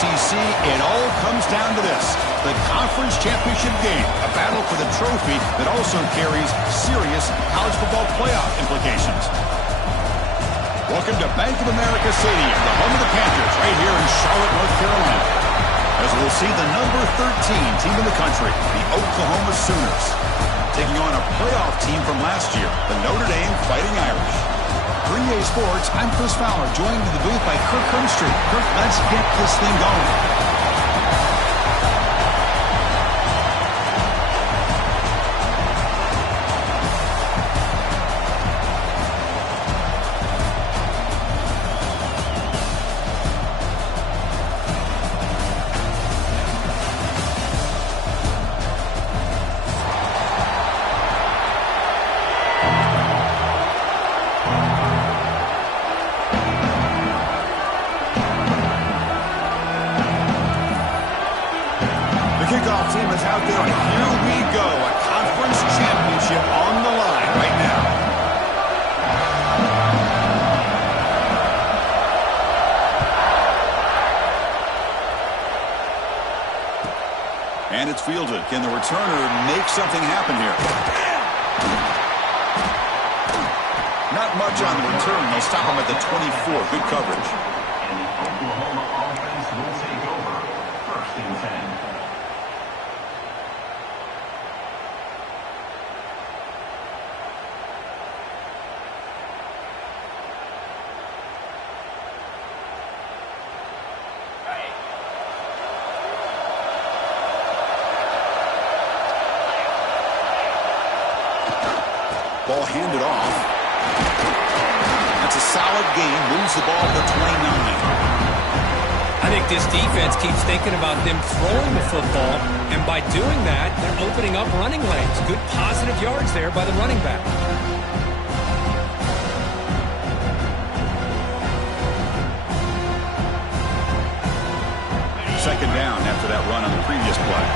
ACC, it all comes down to this. The conference championship game, a battle for the trophy that also carries serious college football playoff implications. Welcome to Bank of America Stadium, the home of the Panthers, right here in Charlotte, North Carolina. As we'll see the number 13 team in the country, the Oklahoma Sooners, taking on a playoff team from last year, the Notre Dame Fighting Irish. 3A Sports, I'm Chris Fowler, joined in the booth by Kirk Hermstreet. Kirk, let's get this thing going. Kickoff team is out there, and here we go. A conference championship on the line right now. And it's fielded. Can the returner make something happen here? Not much on the return. They'll stop him at the 24. Good coverage. And the Oklahoma offense will take over. 1st and 10. Ball handed off. That's a solid gain. Moves the ball to 29. I think this defense keeps thinking about them throwing the football, and by doing that, they're opening up running lanes. Good positive yards there by the running back. Second down after that run on the previous play.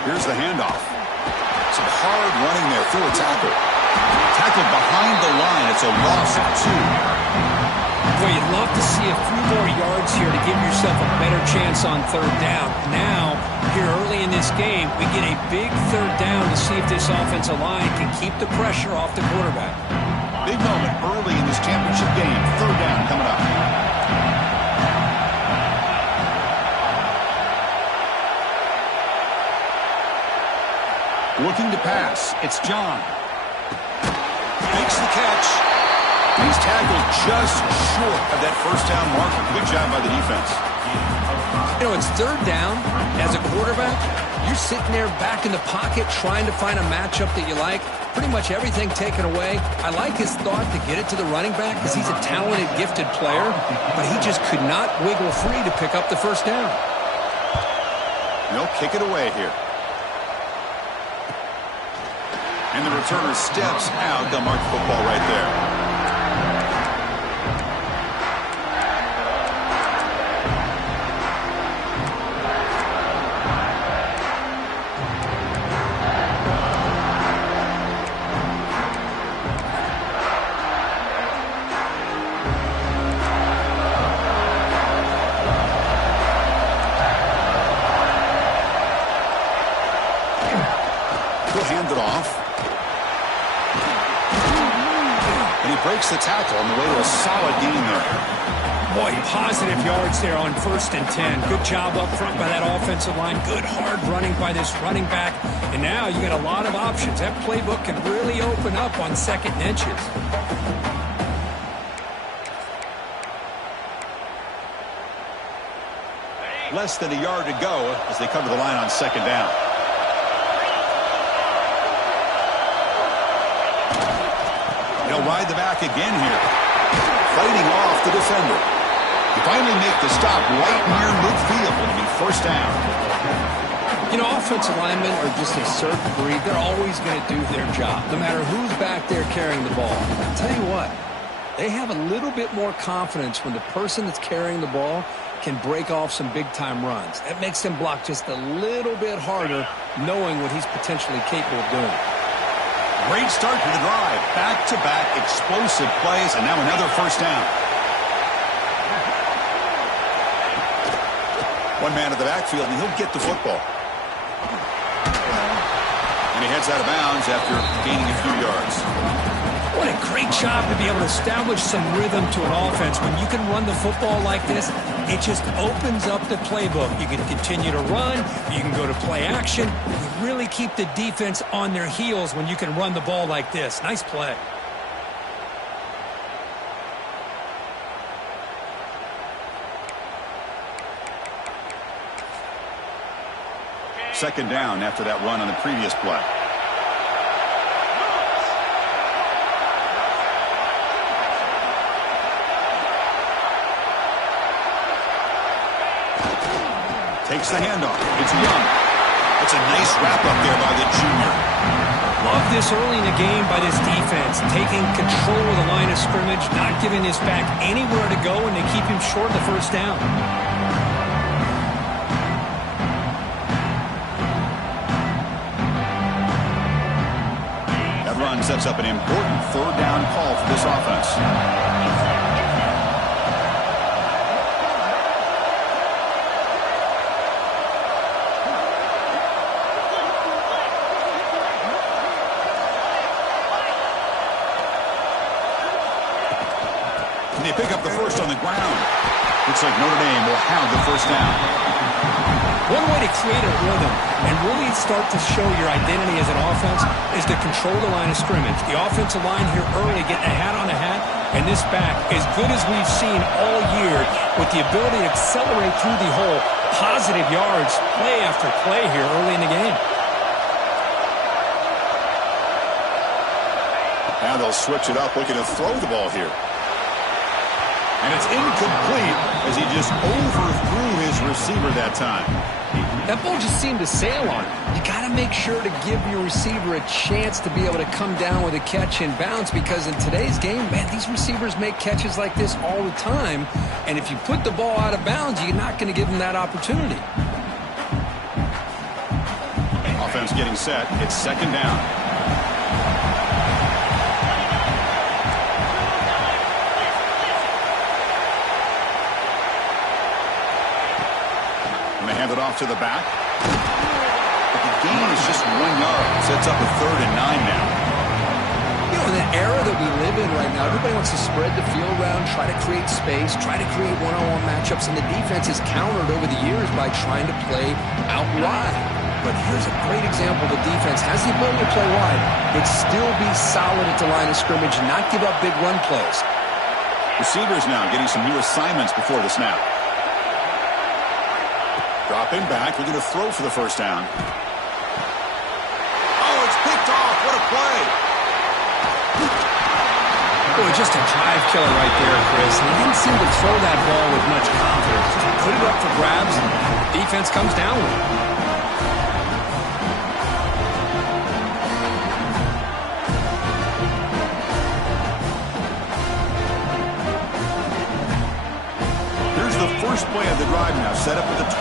Here's the handoff. Some hard running there through a tackle. Tackled behind the line. It's a loss of 2. Well, you'd love to see a few more yards here to give yourself a better chance on 3rd down. Now, here early in this game, we get a big 3rd down to see if this offensive line can keep the pressure off the quarterback. Big moment early in this championship game. 3rd down coming up. Looking to pass. It's John. Makes the catch. He's tackled just short of that 1st down marker. Good job by the defense. You know, it's 3rd down. As a quarterback, you're sitting there back in the pocket trying to find a matchup that you like. Pretty much everything taken away. I like his thought to get it to the running back because he's a talented, gifted player, but he just could not wiggle free to pick up the 1st down. They'll kick it away here. And the returner steps out. They'll mark the football right there. He'll hand it off. And he breaks the tackle on the way to a solid gain there. Boy, positive yards there on 1st and 10. Good job up front by that offensive line. Good hard running by this running back. And now you got a lot of options. That playbook can really open up on 2nd and inches. Less than a yard to go as they cover the line on 2nd down. He'll ride the back again here. Fighting off the defender. He finally make the stop right near midfield. It'll be 1st down. You know, offensive linemen are just a certain breed. They're always going to do their job, no matter who's back there carrying the ball. I'll tell you what, they have a little bit more confidence when the person that's carrying the ball can break off some big-time runs. That makes them block just a little bit harder knowing what he's potentially capable of doing. Great start to the drive. Back-to-back explosive plays, and now another first down. One man at the backfield, and he'll get the football. And he heads out of bounds after gaining a few yards. What a great job to be able to establish some rhythm to an offense. When you can run the football like this, it just opens up the playbook. You can continue to run. You can go to play action. You really keep the defense on their heels when you can run the ball like this. Nice play. Second down after that run on the previous play. Takes the handoff. It's Young. It's a nice wrap-up there by the junior. Love this early in the game by this defense. Taking control of the line of scrimmage, not giving his back anywhere to go, and they keep him short of the first down. That run sets up an important third down call for this offense. And they pick up the first on the ground. Looks like Notre Dame will have the first down. One way to create a rhythm and really start to show your identity as an offense is to control the line of scrimmage. The offensive line here early getting a hat on a hat, and this back, as good as we've seen all year, with the ability to accelerate through the hole, positive yards, play after play here early in the game. Now they'll switch it up, looking to throw the ball here. And it's incomplete as he just overthrew his receiver that time. That ball just seemed to sail on him. You got to make sure to give your receiver a chance to be able to come down with a catch and bounce, because in today's game, man, these receivers make catches like this all the time. And if you put the ball out of bounds, you're not going to give them that opportunity. Offense getting set. It's second down. Hand it off to the back. But the gain is just 1 yard. Sets up a 3rd and 9 now. You know, in the era that we live in right now, everybody wants to spread the field around, try to create space, try to create one-on-one matchups, and the defense is countered over the years by trying to play out wide. But here's a great example. The defense has the ability to play wide, but still be solid at the line of scrimmage and not give up big run plays. Receivers now getting some new assignments before the snap. Dropping back, looking to throw for the first down. Oh, it's picked off. What a play. Boy, just a drive killer right there, Chris. And he didn't seem to throw that ball with much confidence. Just put it up for grabs, and the defense comes down with it. First play of the drive now, set up at the 24.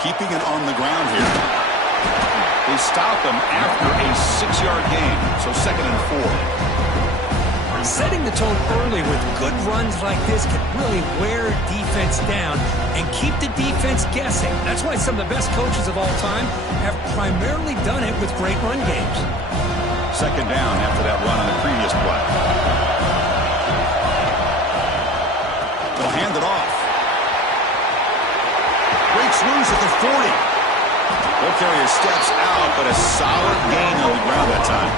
Keeping it on the ground here. They stop him after a 6-yard gain, so 2nd and 4. Setting the tone early with good runs like this can really wear defense down and keep the defense guessing. That's why some of the best coaches of all time have primarily done it with great run games. Second down after that run on the previous play. They'll hand it off. Breaks loose at the 40. Ball carrier steps out, but a solid gain on the ground that time.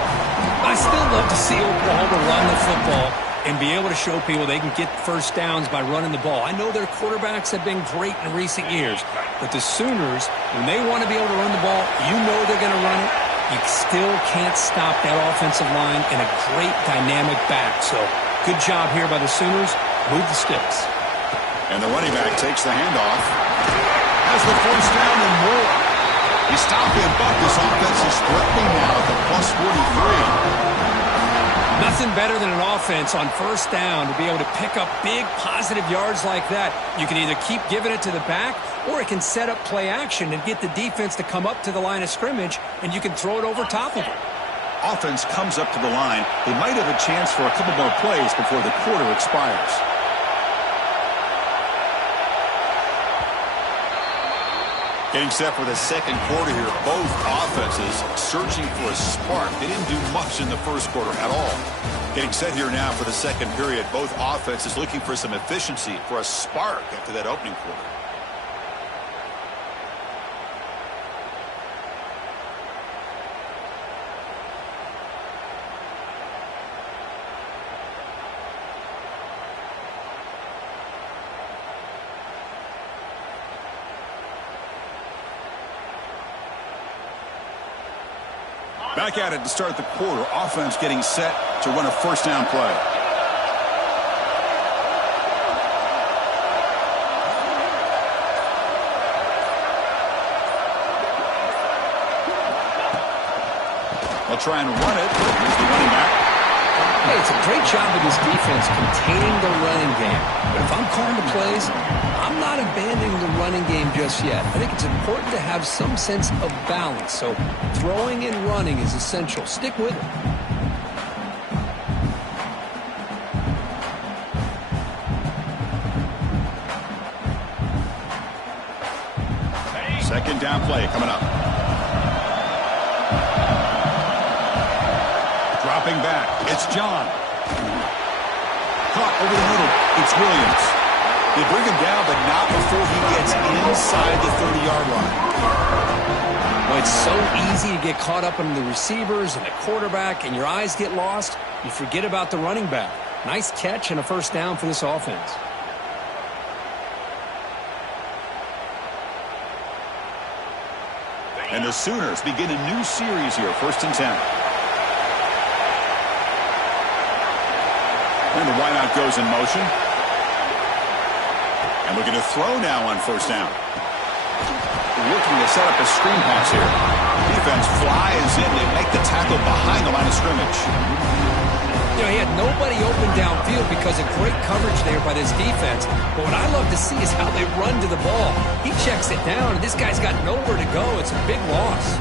I still love to see Oklahoma run the football and be able to show people they can get first downs by running the ball. I know their quarterbacks have been great in recent years, but the Sooners, when they want to be able to run the ball, you know they're going to run it. You still can't stop that offensive line and a great dynamic back. So good job here by the Sooners. Move the sticks. And the running back takes the handoff. Has the first down and more. You stop him, but this offense is threatening now at the +43. Nothing better than an offense on first down to be able to pick up big positive yards like that. You can either keep giving it to the back, or it can set up play action and get the defense to come up to the line of scrimmage, and you can throw it over top of it. Offense comes up to the line. They might have a chance for a couple more plays before the quarter expires. Getting set for the second quarter here. Both offenses searching for a spark. They didn't do much in the first quarter at all. Getting set here now for the second period. Both offenses looking for some efficiency, for a spark after that opening quarter. Back at it to start the quarter. Offense getting set to run a first down play. They'll try and run it. Here's the running back. Hey, it's a great job of this defense containing the running game. But if I'm calling the plays, I'm not abandoning the running game just yet. I think it's important to have some sense of balance. So throwing and running is essential. Stick with it. Second down play coming up. Dropping back. It's John. Caught over the middle. It's Williams. They bring him down, but not before he gets inside the 30-yard line. Well, it's so easy to get caught up in the receivers and the quarterback, and your eyes get lost. You forget about the running back. Nice catch and a first down for this offense. And the Sooners begin a new series here, 1st and 10. And the wideout goes in motion. And looking to throw now on first down. Looking to set up a screen pass here. Defense flies in. They make the tackle behind the line of scrimmage. You know, he had nobody open downfield because of great coverage there by this defense. But what I love to see is how they run to the ball. He checks it down, and this guy's got nowhere to go. It's a big loss.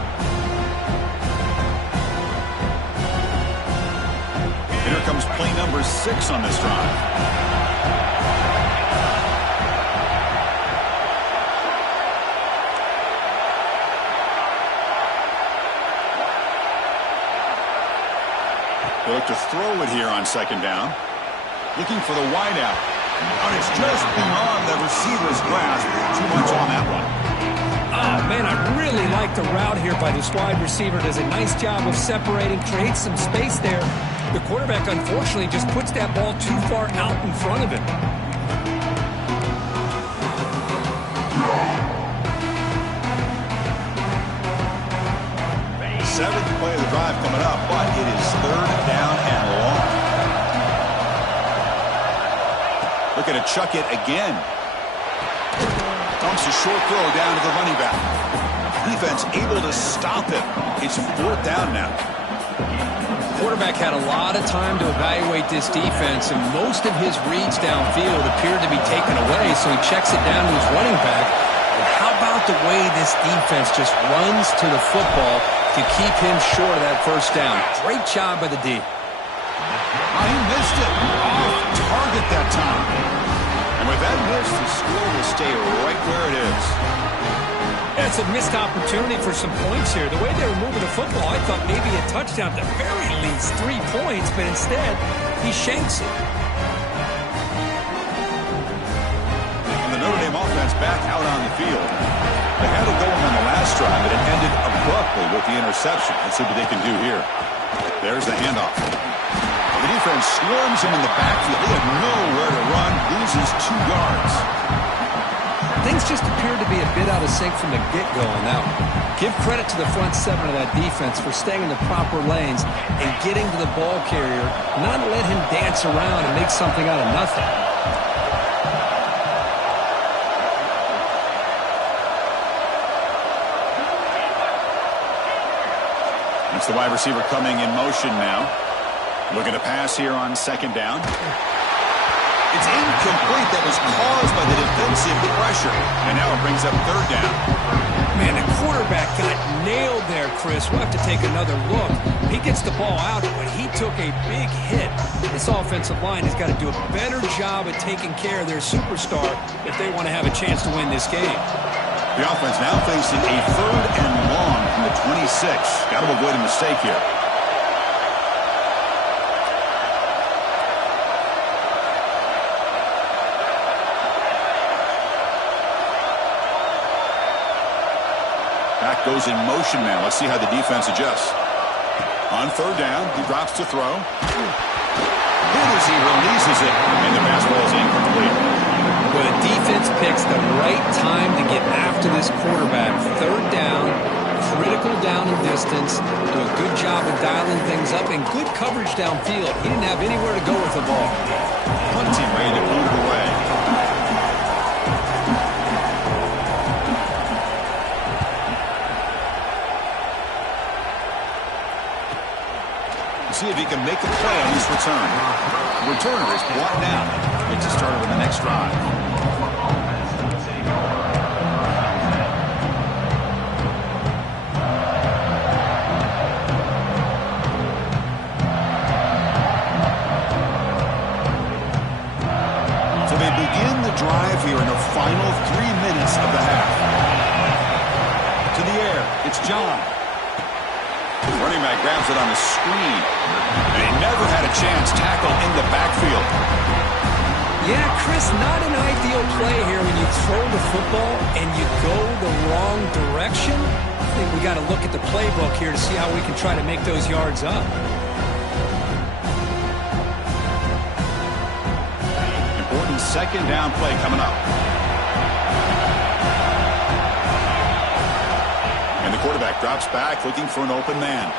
Here comes play number 6 on this drive. They look to throw it here on second down. Looking for the wideout. And it's just beyond the receiver's grasp. Too much on that one. Oh, man, I really like the route here by this wide receiver. Does a nice job of separating, creates some space there. The quarterback, unfortunately, just puts that ball too far out in front of him. Seventh play of the drive coming up, but it is third down and long. Looking to chuck it again. Dumps a short throw down to the running back. Defense able to stop it. It's 4th down now. Quarterback had a lot of time to evaluate this defense, and most of his reads downfield appeared to be taken away, so he checks it down to his running back. And how about the way this defense just runs to the football to keep him short of that first down? Great job by the D. He missed it. Off target that time. And with that miss, the score will stay right where it is. That's a missed opportunity for some points here. The way they were moving the football, I thought maybe a touchdown, at the very least 3 points, but instead, he shanks it. And the Notre Dame offense back out on the field. They had it going on the last drive, but it ended abruptly with the interception. Let's see what they can do here. There's the handoff. The defense swarms him in the backfield. They have nowhere to run, loses 2 yards. Things just appeared to be a bit out of sync from the get-go on that one. Give credit to the front 7 of that defense for staying in the proper lanes and getting to the ball carrier, not let him dance around and make something out of nothing. It's the wide receiver coming in motion now. Looking to pass here on second down. It's incomplete. That was caused by the defensive pressure. And now it brings up third down. Man, the quarterback got nailed there, Chris. We'll have to take another look. He gets the ball out, but he took a big hit. This offensive line has got to do a better job at taking care of their superstar if they want to have a chance to win this game. The offense now facing a third and long from the 26. Got to avoid a mistake here. Back goes in motion now. Let's see how the defense adjusts. On third down, he drops to throw. Hit as he releases it, and the pass ball is incomplete. Well, the defense picks the right time to get after this quarterback. Third down, critical down and distance. Do a good job of dialing things up, and good coverage downfield. He didn't have anywhere to go with the ball. Punt team ready to boot it away. See if he can make a play on this return. The returner is brought down. Gets us started on the next drive. So they begin the drive here in the final 3 minutes of the half. To the air, it's John. Running back grabs it on the screen. And he never had a chance tackled in the backfield. Yeah, Chris, not an ideal play here when you throw the football and you go the wrong direction. I think we got to look at the playbook here to see how we can try to make those yards up. Important second down play coming up. And the quarterback drops back looking for an open man.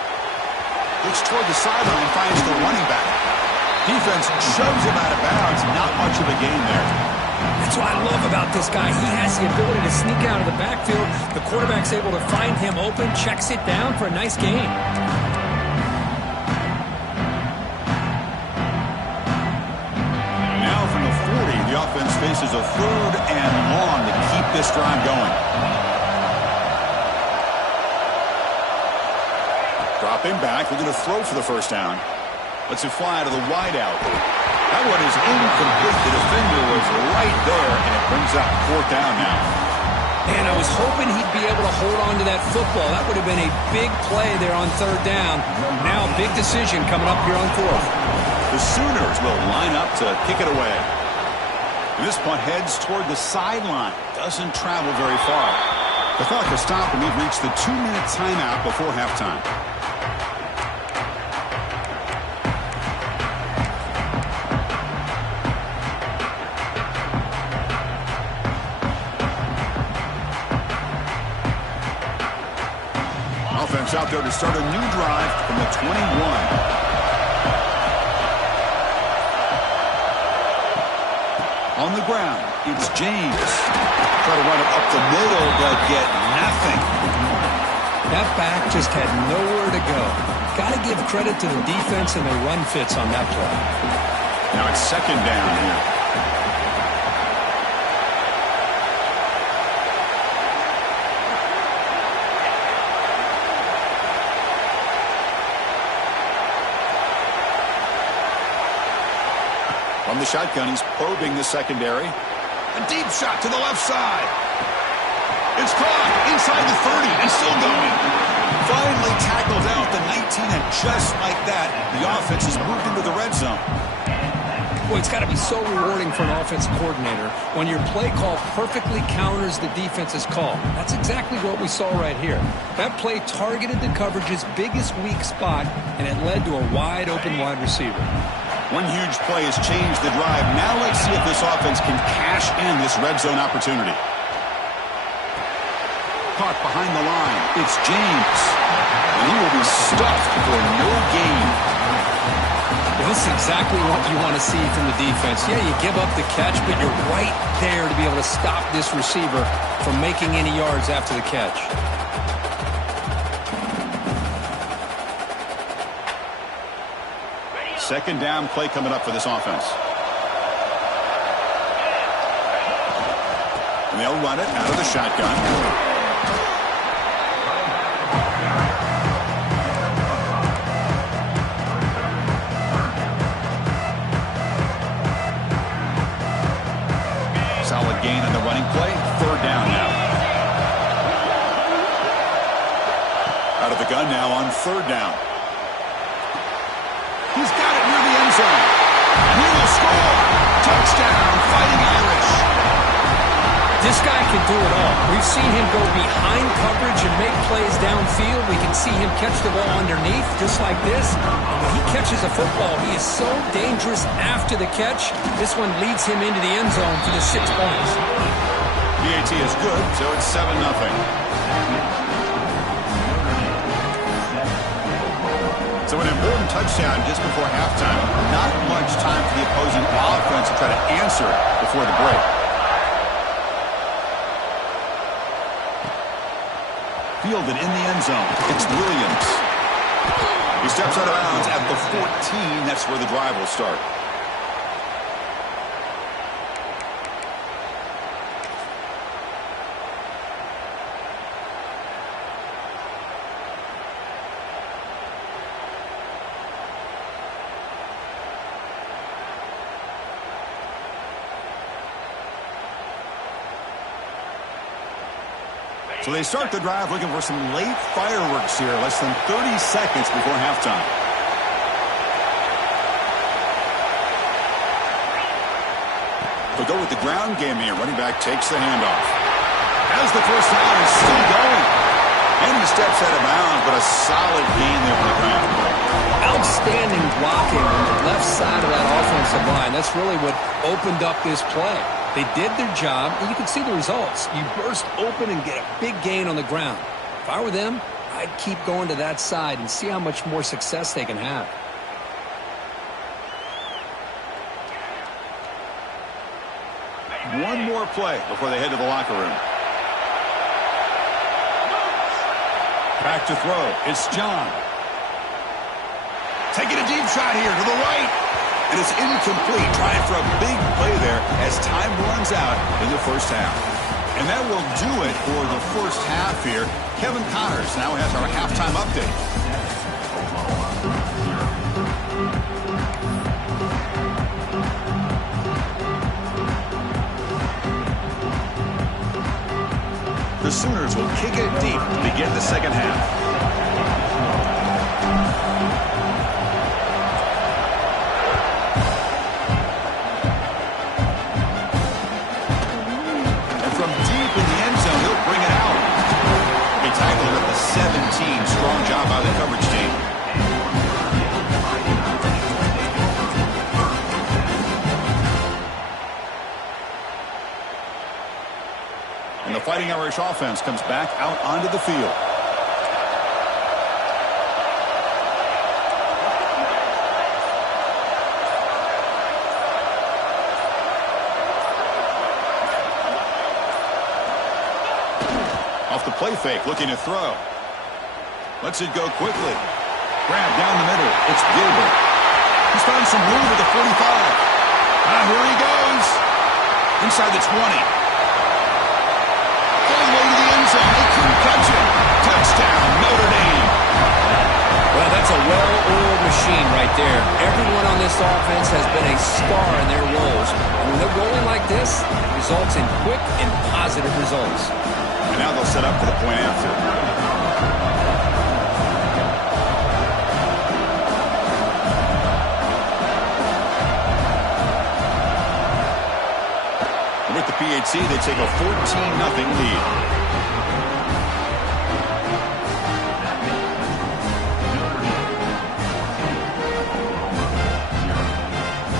Looks toward the sideline and finds the running back. Defense shoves him out of bounds. Not much of a gain there. That's what I love about this guy. He has the ability to sneak out of the backfield. The quarterback's able to find him open, checks it down for a nice gain. Now from the 40, the offense faces a third and long to keep this drive going. Drop him back. We're going to throw for the first down. Let's it fly out of the wideout. That one is incomplete. The defender was right there, and it brings up fourth down now. And I was hoping he'd be able to hold on to that football. That would have been a big play there on third down. Now a big decision coming up here on fourth. The Sooners will line up to kick it away. This punt heads toward the sideline. Doesn't travel very far. The clock has stopped, and we've reached the 2-minute timeout before halftime. Offense out there to start a new drive from the 21. On the ground, it's James. Try to run it up the middle, but get nothing. That back just had nowhere to go. Got to give credit to the defense and their run fits on that play. Now it's second down here. From the shotgun, he's probing the secondary. A deep shot to the left side. It's caught inside the 30 and still going. Finally tackled out the 19, and just like that, the offense has moved into the red zone. Boy, it's got to be so rewarding for an offense coordinator when your play call perfectly counters the defense's call. That's exactly what we saw right here. That play targeted the coverage's biggest weak spot, and it led to a wide-open wide receiver. One huge play has changed the drive. Now let's see if this offense can cash in this red zone opportunity. Caught behind the line. It's James. And he will be stuffed for no gain. Well, this is exactly what you want to see from the defense. Yeah, you give up the catch, but you're right there to be able to stop this receiver from making any yards after the catch. Second down play coming up for this offense. And they'll run it out of the shotgun. Solid gain on the running play. Third down now. Out of the gun now on third down. He's got it near the end zone. And he will score. Touchdown, Fighting Irish. This guy can do it all. We've seen him go behind coverage and make plays downfield. We can see him catch the ball underneath, just like this. And when he catches a football, he is so dangerous after the catch. This one leads him into the end zone for the 6 points. PAT is good, so it's 7-0. So an important touchdown just before halftime. Not much time for the opposing offense to try to answer before the break. Fielded in the end zone. It's Williams. He steps out of bounds at the 14. That's where the drive will start. So they start the drive looking for some late fireworks here, less than 30 seconds before halftime. They'll go with the ground game here. Running back takes the handoff. Has the first down and still going. And he steps out of bounds, but a solid gain there on the ground. Outstanding blocking on the left side of that offensive line. That's really what opened up this play. They did their job, and you can see the results. You burst open and get a big gain on the ground. If I were them, I'd keep going to that side and see how much more success they can have. One more play before they head to the locker room. Back to throw. It's John. Taking a deep shot here to the right. And it's incomplete, trying for a big play there as time runs out in the first half. And that will do it for the first half here. Kevin Connors now has our halftime update. The Sooners will kick it deep to begin the second half. Tackled at the 17. Strong job by the coverage team. And the Fighting Irish offense comes back out onto the field. Off the play fake, looking to throw. Lets it go quickly. Grab down the middle. It's Gilbert. He's found some room at the 45. Here he goes. Inside the 20. All the way to the end zone. They couldn't catch it. Touchdown, Notre Dame. Well, that's a well-oiled machine right there. Everyone on this offense has been a star in their roles. And when they're rolling like this, it results in quick and positive results. And now they'll set up for the point after. And with the PAT, they take a 14-0 lead.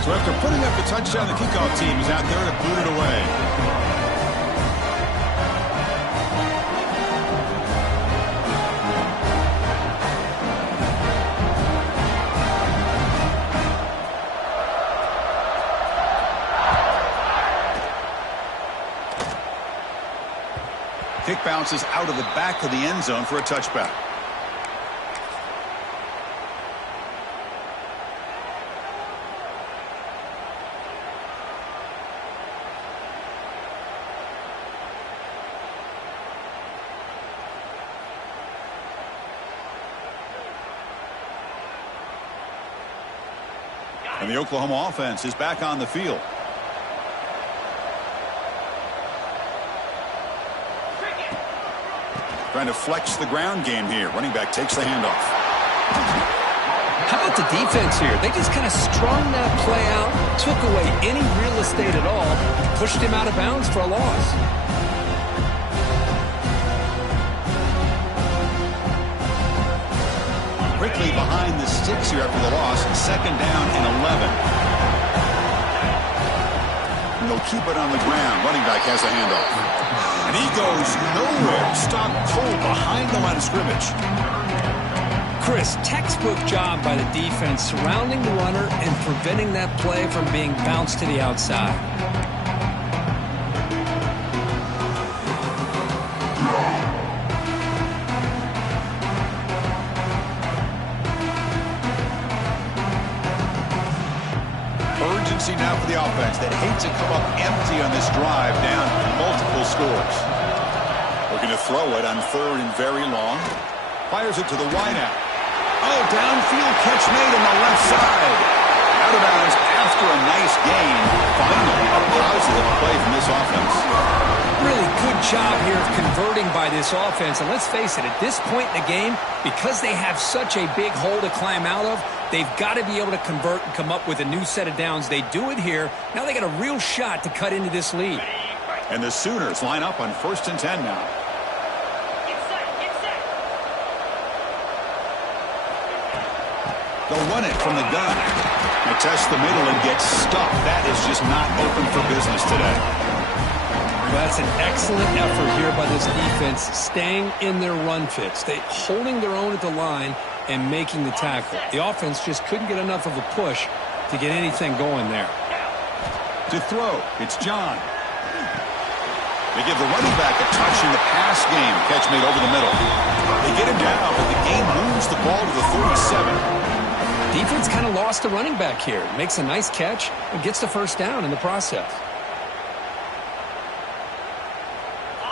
So after putting up the touchdown, the kickoff team is out there to boot it away. Kick bounces out of the back of the end zone for a touchback. And the Oklahoma offense is back on the field. Trying to flex the ground game here. Running back takes the handoff. How about the defense here? They just kind of strung that play out, took away any real estate at all, pushed him out of bounds for a loss. Quickly behind the sticks here after the loss. Second down and 11. And they'll keep it on the ground. Running back has a handoff. And he goes nowhere. Stop cold behind the line of scrimmage. Chris, textbook job by the defense surrounding the runner and preventing that play from being bounced to the outside. Urgency now for the offense that hates to come up empty on this drive, down multiple scores. Looking to throw it on third and very long. Fires it to the wideout. Oh, downfield catch made on the left side. Out of bounds after a nice gain. Finally, a positive play from this offense. Really good job here of converting by this offense. And let's face it, at this point in the game, because they have such a big hole to climb out of, they've got to be able to convert and come up with a new set of downs. They do it here. Now they got a real shot to cut into this lead. And the Sooners line up on 1st and 10 now. They'll run it from the gun. They test the middle and get stuck. That is just not open for business today. Well, that's an excellent effort here by this defense, staying in their run fits. They holding their own at the line and making the tackle. The offense just couldn't get enough of a push to get anything going there. To throw, it's John. They give the running back a touch in the pass game. Catch made over the middle. They get him down, but the game moves the ball to the 37. Defense kind of lost the running back here. Makes a nice catch and gets the first down in the process.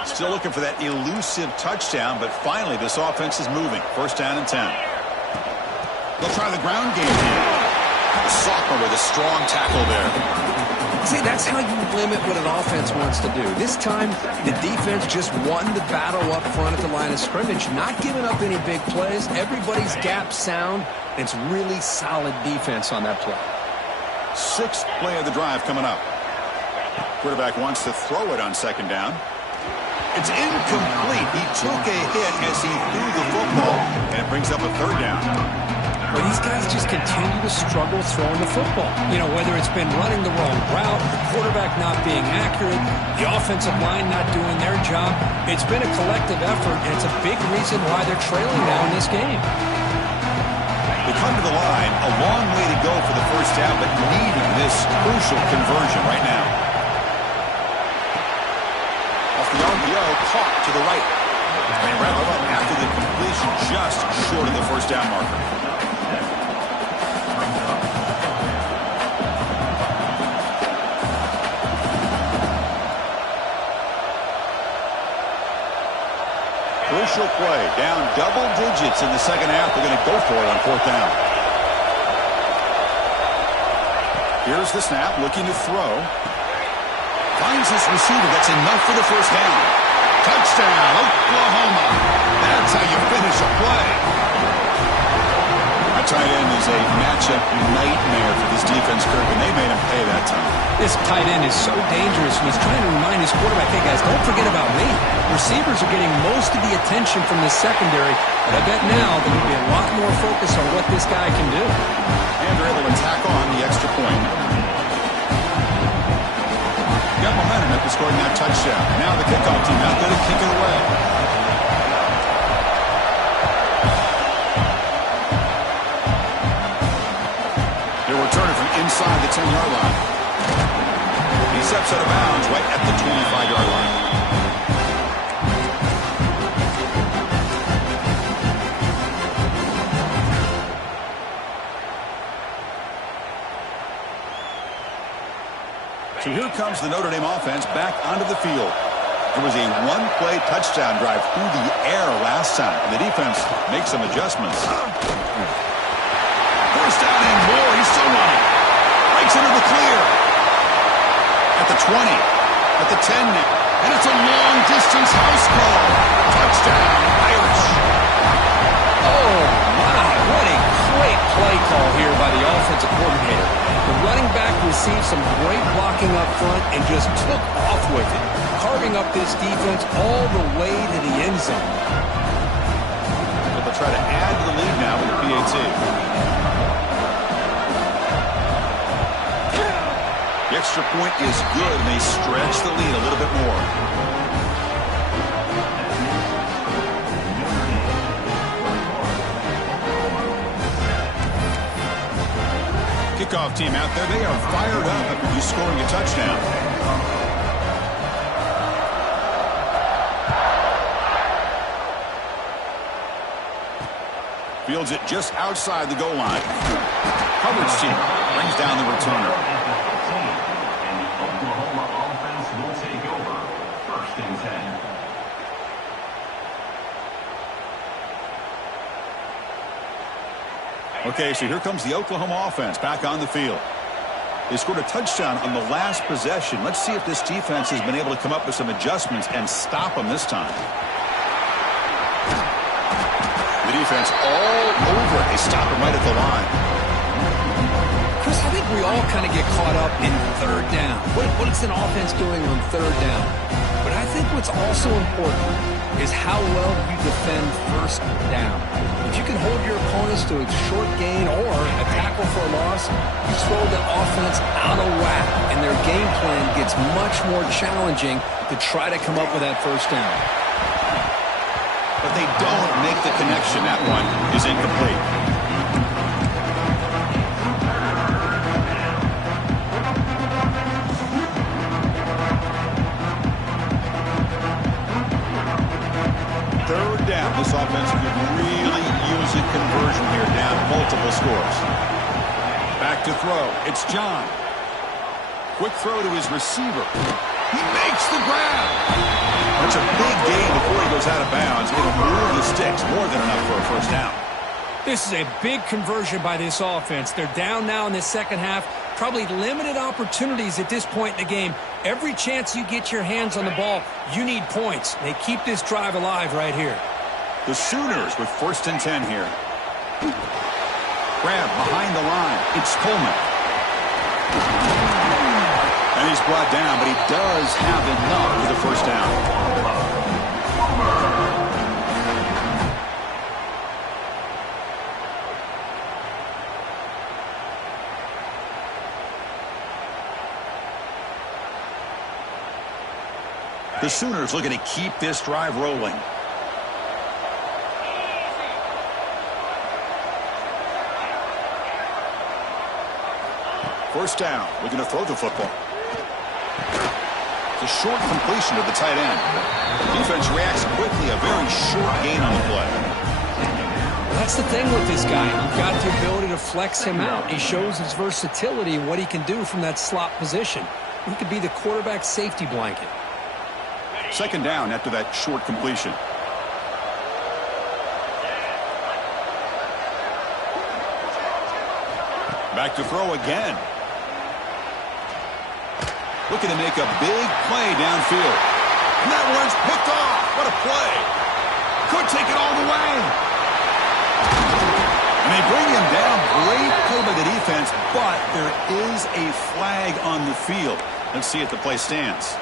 Still looking for that elusive touchdown, but finally this offense is moving. 1st down and 10. They'll try the ground game here. The sophomore with a strong tackle there. See, that's how you limit what an offense wants to do. This time, the defense just won the battle up front at the line of scrimmage, not giving up any big plays. Everybody's gap sound. It's really solid defense on that play. 6th play of the drive coming up. Quarterback wants to throw it on 2nd down. It's incomplete. He took a hit as he threw the football, and it brings up a 3rd down. Well, these guys just continue to struggle throwing the football. You know, whether it's been running the wrong route, the quarterback not being accurate, the offensive line not doing their job. It's been a collective effort, and it's a big reason why they're trailing now in this game. They come to the line, a long way to go for the 1st down, but needing this crucial conversion right now. Off the RPO, caught to the right. They wrap it up after the completion, just short of the 1st down marker. Crucial play, down double digits in the 2nd half. They're going to go for it on 4th down. Here's the snap, looking to throw. Finds his receiver. That's enough for the 1st down. Touchdown, Oklahoma. That's how you finish a play. A tight end is a matchup nightmare for this defense, Kirk, and they made him pay that time. This tight end is so dangerous, and he's trying to remind his quarterback, hey, guys, don't forget about me. Receivers are getting most of the attention from this secondary, but I bet now there will be a lot more focus on what this guy can do. And they're able to tack on the extra point. Got momentum after scoring that touchdown. Now the kickoff team out there to kick it away. They'll return it from inside the 10-yard line. He steps out of bounds right at the 25-yard line. So here comes the Notre Dame offense back onto the field. It was a one-play touchdown drive through the air last time. The defense makes some adjustments. First down and more. He's still running. Takes it to the clear. At the 20. At the 10 now. And it's a long-distance house call. Touchdown, Irish. Oh, my. What a great play call here by the offensive coordinator. The running back received some great blocking up front and just took off with it, carving up this defense all the way to the end zone. They'll try to add to the lead now with the PAT. The extra point is good, and they stretch the lead a little bit more. Kickoff team out there, they are fired up after scoring a touchdown. Fields it just outside the goal line. Coverage team brings down the returner. Okay, so here comes the Oklahoma offense back on the field. They scored a touchdown on the last possession. Let's see if this defense has been able to come up with some adjustments and stop them this time. The defense all over it. They stop him right at the line. Chris, I think we all kind of get caught up in third down. What is an offense doing on third down? But I think what's also important is how well you defend first down. If you can hold your opponents to a short gain or a tackle for a loss, you throw the offense out of whack, and their game plan gets much more challenging to try to come up with that first down. But they don't make the connection. That one is incomplete. Third down. This offense could really use a conversion here, down multiple scores. Back to throw. It's John. Quick throw to his receiver. He makes the grab. That's a big gain before he goes out of bounds. It'll move the sticks, more than enough for a first down. This is a big conversion by this offense. They're down now in the second half. Probably limited opportunities at this point in the game. Every chance you get your hands on the ball, you need points. They keep this drive alive right here. The Sooners with 1st and 10 here. Grab behind the line. It's Coleman. And he's brought down, but he does have enough for the first down. The Sooners looking to keep this drive rolling. First down, looking to throw the football. It's a short completion to the tight end. Defense reacts quickly, a very short gain on the play. That's the thing with this guy. You've got the ability to flex him out. He shows his versatility and what he can do from that slot position. He could be the quarterback safety blanket. Second down after that short completion. Back to throw again. Looking to make a big play downfield. And that one's picked off. What a play. Could take it all the way. And they bring him down. Great play by the defense, but there is a flag on the field. Let's see if the play stands.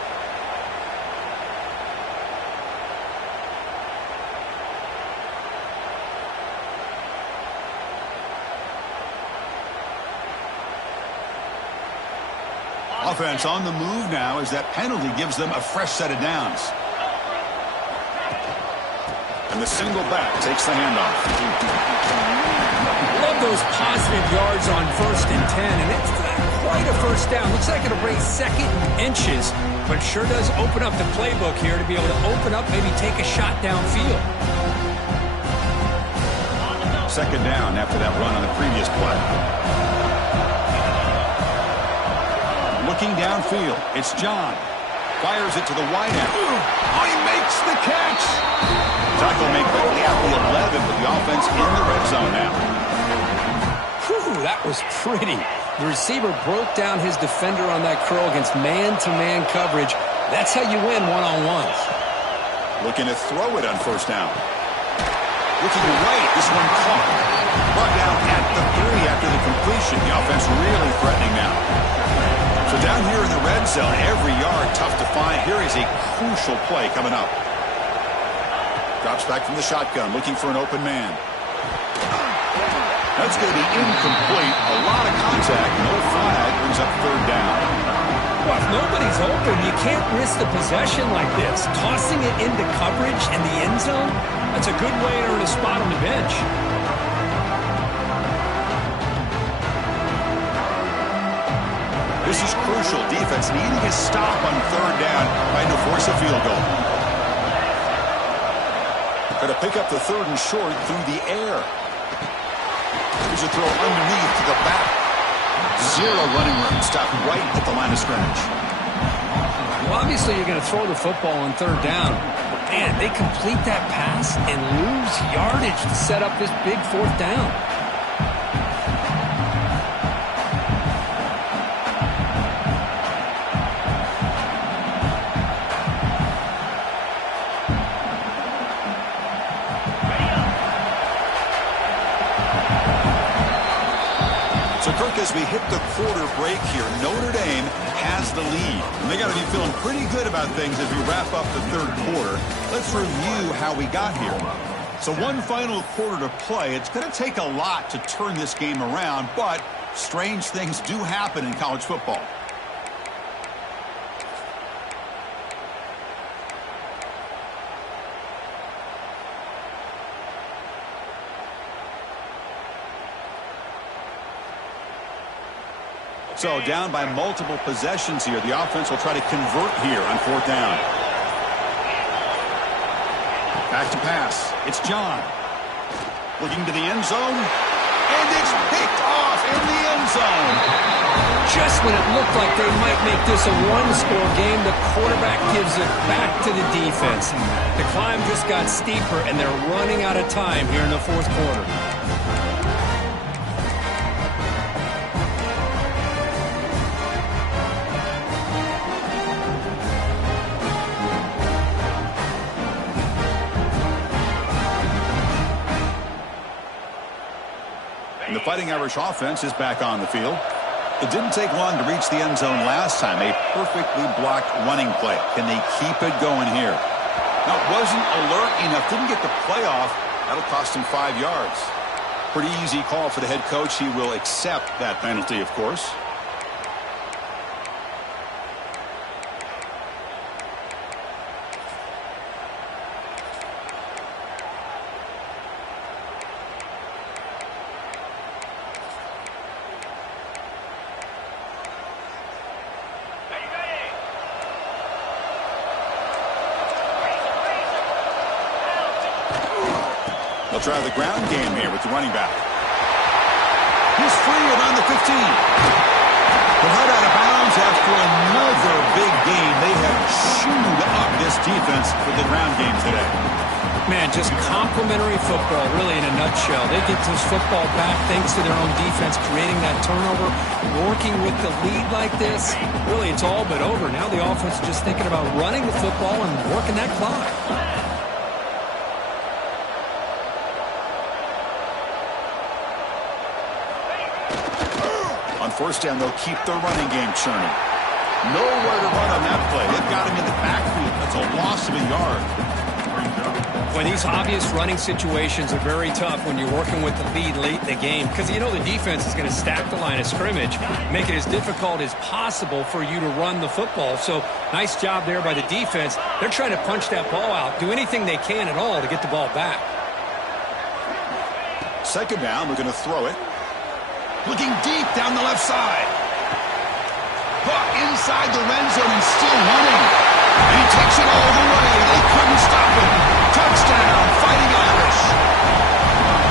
Offense on the move now as that penalty gives them a fresh set of downs. And the single back takes the handoff. Love those positive yards on 1st and 10, and it's not quite a first down. Looks like it'll bring second inches, but it sure does open up the playbook here to be able to open up, maybe take a shot downfield. Second down after that run on the previous play. Looking downfield, it's John. Fires it to the wide end. Oh, he makes the catch. Tackle made quickly out the 11, but the offense in the red zone now. Whew, that was pretty. The receiver broke down his defender on that curl against man-to-man coverage. That's how you win one-on-ones. Looking to throw it on first down. Looking right. This one caught. Brought down at the 3 after the completion. The offense really threatening now. So down here in the red zone, every yard tough to find. Here is a crucial play coming up. Drops back from the shotgun, looking for an open man. That's going to be incomplete. A lot of contact. No flag. Brings up third down. Well, if nobody's open, you can't risk the possession like this. Tossing it into coverage in the end zone, that's a good way to earn a spot on the bench. This is crucial. Defense needing a stop on third down, trying to force a field goal. Going to pick up the third and short through the air. Here's a throw underneath to the back. Zero running room. Stopped right at the line of scrimmage. Well, obviously, you're going to throw the football on third down. Man, they complete that pass and lose yardage to set up this big fourth down. As we hit the quarter break here, Notre Dame has the lead. And they got to be feeling pretty good about things as we wrap up the third quarter. Let's review how we got here. So one final quarter to play. It's going to take a lot to turn this game around, but strange things do happen in college football. So down by multiple possessions here. The offense will try to convert here on fourth down. Back to pass. It's John. Looking to the end zone. And it's picked off in the end zone. Just when it looked like they might make this a one-score game, the quarterback gives it back to the defense. The climb just got steeper, and they're running out of time here in the fourth quarter. And the Fighting Irish offense is back on the field. It didn't take long to reach the end zone last time. A perfectly blocked running play. Can they keep it going here? Now, it wasn't alert enough. Didn't get the play off. That'll cost him 5 yards. Pretty easy call for the head coach. He will accept that penalty, of course. They'll try the ground game here with the running back. He's free around the 15. They're head out of bounds after another big game. They have chewed up this defense for the ground game today. Man, just complimentary football, really, in a nutshell. They get this football back thanks to their own defense, creating that turnover, working with the lead like this. Really, it's all but over. Now the offense is just thinking about running the football and working that clock. On first down, they'll keep their running game churning. Nowhere to run on that play. They've got him in the backfield. That's a loss of a yard. Well, these obvious running situations are very tough when you're working with the lead late in the game because you know the defense is going to stack the line of scrimmage, make it as difficult as possible for you to run the football. So nice job there by the defense. They're trying to punch that ball out, do anything they can at all to get the ball back. Second down, they're going to throw it. Looking deep down the left side. Buck inside the red zone and still running. And he takes it all the way. They couldn't stop him. Touchdown, Fighting Irish.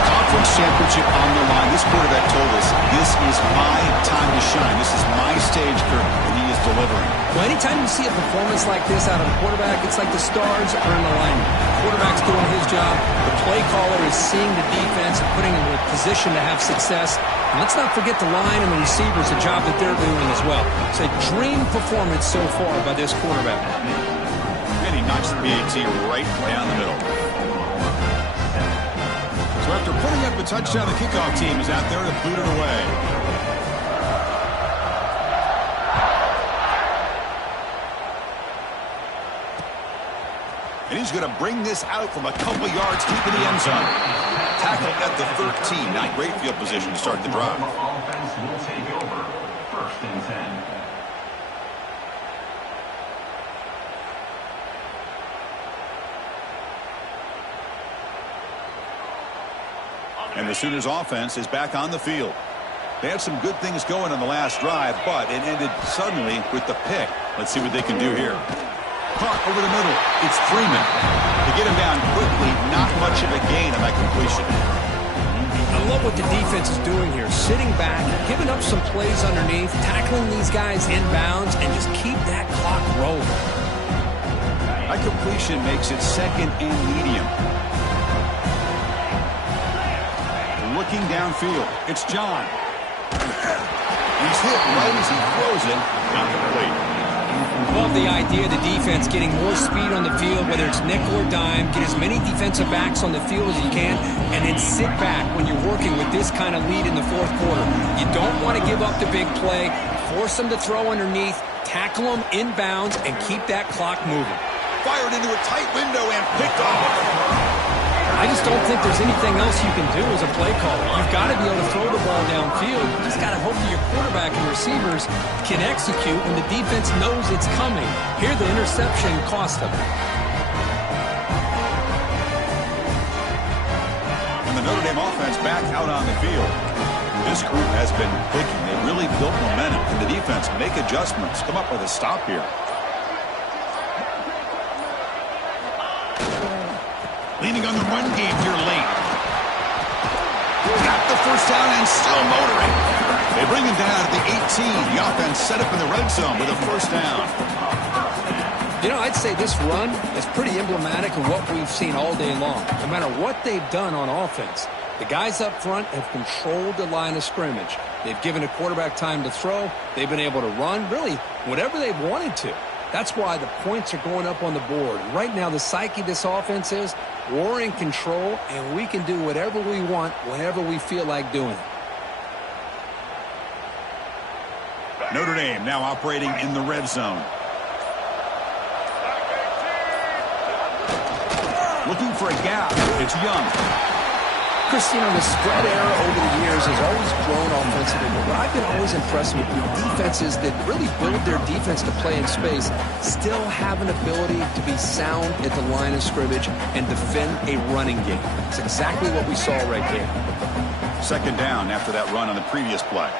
Conference championship on the line. This quarterback told us, this is my time to shine. This is my stage, Kirk. And he is delivering. Well, anytime you see a performance like this out of a quarterback, it's like the stars are in alignment. The quarterback's doing his job. The play caller is seeing the defense and putting them in a position to have success. And let's not forget the line and the receivers, the job that they're doing as well. It's a dream performance so far by this quarterback. And he knocks the PAT right down the middle. So after putting up a touchdown, the kickoff team is out there to boot it away. And he's going to bring this out from a couple yards deep in the end zone. Tackle at the 13. Not great field position to start the drive. Offense will take over. 1st and 10. And the Sooners offense is back on the field. They had some good things going on the last drive, but it ended suddenly with the pick. Let's see what they can do here. Caught over the middle. It's Freeman. To get him down quickly, not much of a gain on that completion. I love what the defense is doing here. Sitting back, giving up some plays underneath, tackling these guys inbounds, and just keep that clock rolling. That completion makes it 2nd and medium. Looking downfield. It's John. He's hit right as he throws it. Not complete. Love the idea of the defense getting more speed on the field, whether it's nickel or dime. Get as many defensive backs on the field as you can, and then sit back when you're working with this kind of lead in the 4th quarter. You don't want to give up the big play. Force them to throw underneath, tackle them inbounds, and keep that clock moving. Fired into a tight window and picked off. I just don't think there's anything else you can do as a play caller. You've got to be able to throw the ball downfield. You just got to hope that your quarterback and receivers can execute when the defense knows it's coming. Here, the interception cost them. And the Notre Dame offense back out on the field. This group has been clicking. They really built momentum. Can the defense make adjustments? Come up with a stop here. Leaning on the run game here late. Got the 1st down and still motoring. They bring him down at the 18. The offense set up in the red zone with a 1st down. You know, I'd say this run is pretty emblematic of what we've seen all day long. No matter what they've done on offense, the guys up front have controlled the line of scrimmage. They've given a quarterback time to throw. They've been able to run, really, whatever they've wanted to. That's why the points are going up on the board. Right now, the psyche of this offense is we're in control, and we can do whatever we want whenever we feel like doing it. Notre Dame now operating in the red zone. Looking for a gap. It's Young. Christine, the spread era over the years has always grown offensively, but I've been always impressed with defenses that really build their defense to play in space, still have an ability to be sound at the line of scrimmage and defend a running game. It's exactly what we saw right there. 2nd down after that run on the previous play.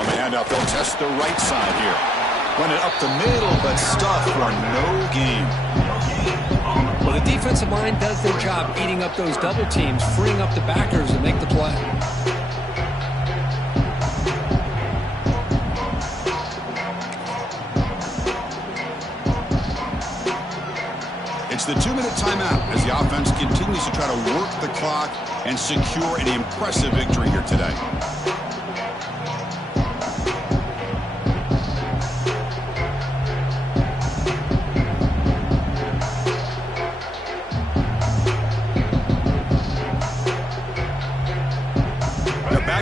On the handoff, they'll test the right side here. Run it up the middle, but stuff for no gain. Well, the defensive line does their job eating up those double teams, freeing up the backers to make the play. It's the 2-minute timeout as the offense continues to try to work the clock and secure an impressive victory here today.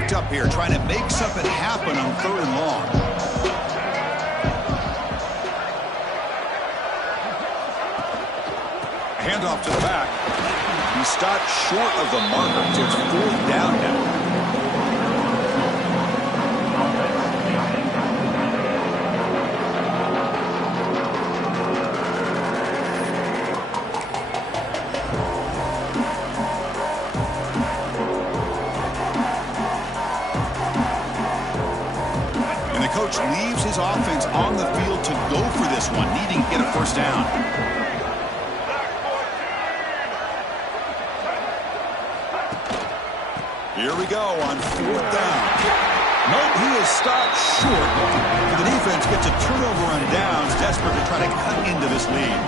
Up here trying to make something happen on 3rd and long. Handoff to the back. He stopped short of the marker, so it's 4th down now. Coach leaves his offense on the field to go for this one, needing to get a 1st down. Here we go on 4th down. Nope, he is stopped short. The defense gets a turnover on downs, desperate to try to cut into this lead.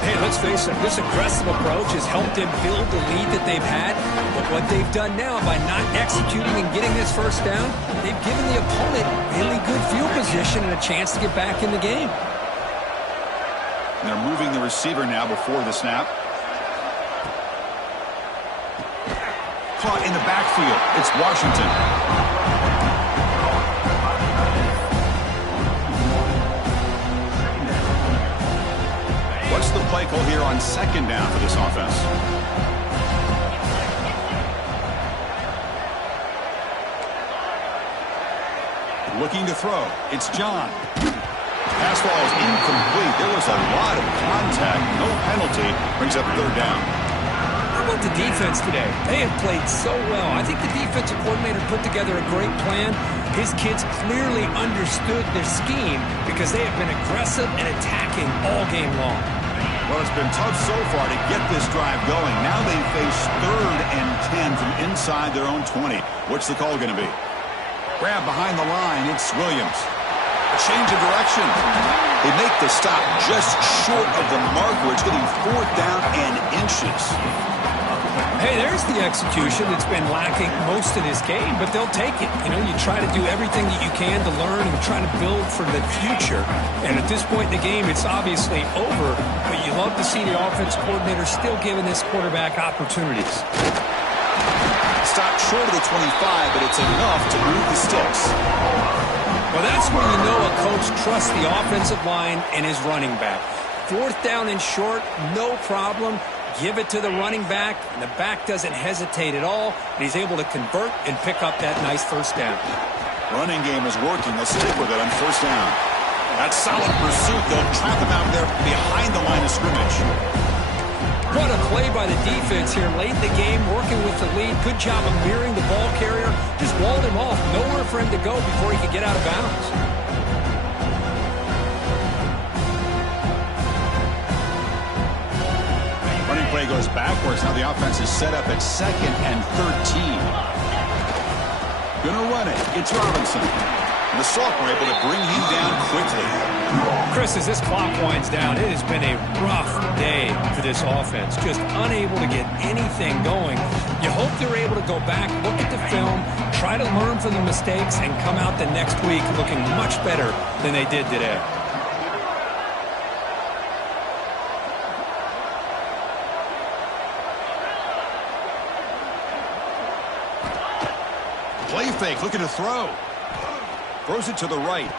Hey, let's face it, this aggressive approach has helped them build the lead that they've had. But what they've done now by not executing and getting this first down, they've given the opponent really good field position and a chance to get back in the game. And they're moving the receiver now before the snap. Caught in the backfield. It's Washington. What's the play call here on 2nd down for this offense? Looking to throw. It's John. Pass ball is incomplete. There was a lot of contact. No penalty. Brings up 3rd down. How about the defense today? They have played so well. I think the defensive coordinator put together a great plan. His kids clearly understood their scheme because they have been aggressive and attacking all game long. Well, it's been tough so far to get this drive going. Now they face 3rd and 10 from inside their own 20. What's the call going to be? Grab behind the line. It's Williams. A change of direction. They make the stop just short of the marker. It's getting 4th down and inches. Hey, there's the execution that's been lacking most of this game, but they'll take it. You know, you try to do everything that you can to learn and try to build for the future. And at this point in the game, it's obviously over, but you love to see the offense coordinator still giving this quarterback opportunities. Stopped short of the 25, but it's enough to move the sticks. Well, that's where you know a coach trusts the offensive line and his running back. 4th down and short, no problem. Give it to the running back, and the back doesn't hesitate at all, and he's able to convert and pick up that nice 1st down. Running game is working. They'll stick with it on 1st down. That's solid pursuit. They'll trap him out there behind the line of scrimmage. What a play by the defense here late in the game, working with the lead. Good job of mirroring the ball carrier. Just walled him off. Nowhere for him to go before he could get out of bounds. Running play goes backwards. Now the offense is set up at 2nd and 13. Gonna run it. It's Robinson. And the Salk were able to bring him down quickly. Chris, as this clock winds down, it has been a rough day for this offense. Just unable to get anything going. You hope they're able to go back, look at the film, try to learn from the mistakes, and come out the next week looking much better than they did today. Play fake, looking to throw. Throws it to the right.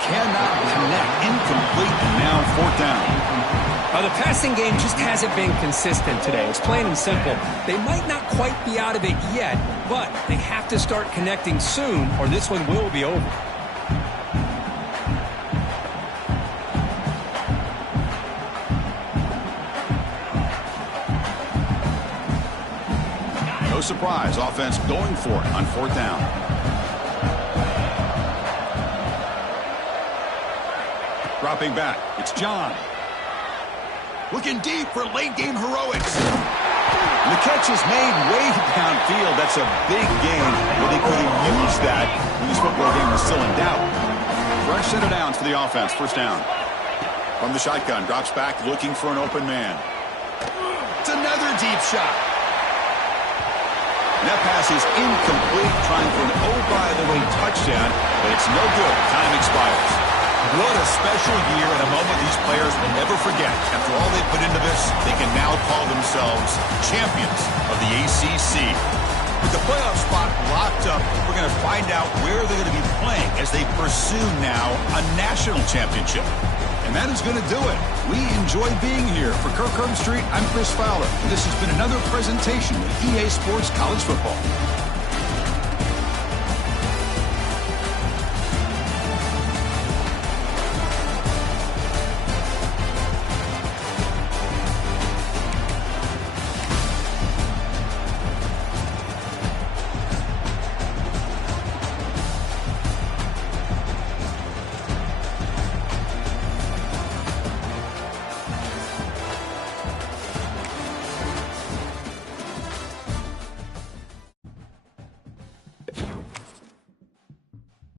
Cannot connect. Incomplete, and now 4th down. The passing game just hasn't been consistent today. It's plain and simple. They might not quite be out of it yet, but they have to start connecting soon, or this one will be over. No surprise, offense going for it on 4th down. Dropping back, it's John. Looking deep for late-game heroics. And the catch is made way downfield. That's a big gain, but they could have used that when this football game was still in doubt. Fresh set of downs for the offense, 1st down. From the shotgun, drops back, looking for an open man. It's another deep shot. And that pass is incomplete, trying for an oh-by-the-way touchdown, but it's no good. Time expires. What a special year and a moment these players will never forget. After all they put into this, they can now call themselves champions of the ACC. With the playoff spot locked up, we're going to find out where they're going to be playing as they pursue now a national championship. And that is going to do it. We enjoyed being here. For Kirk Street, I'm Chris Fowler. And this has been another presentation of EA Sports College Football.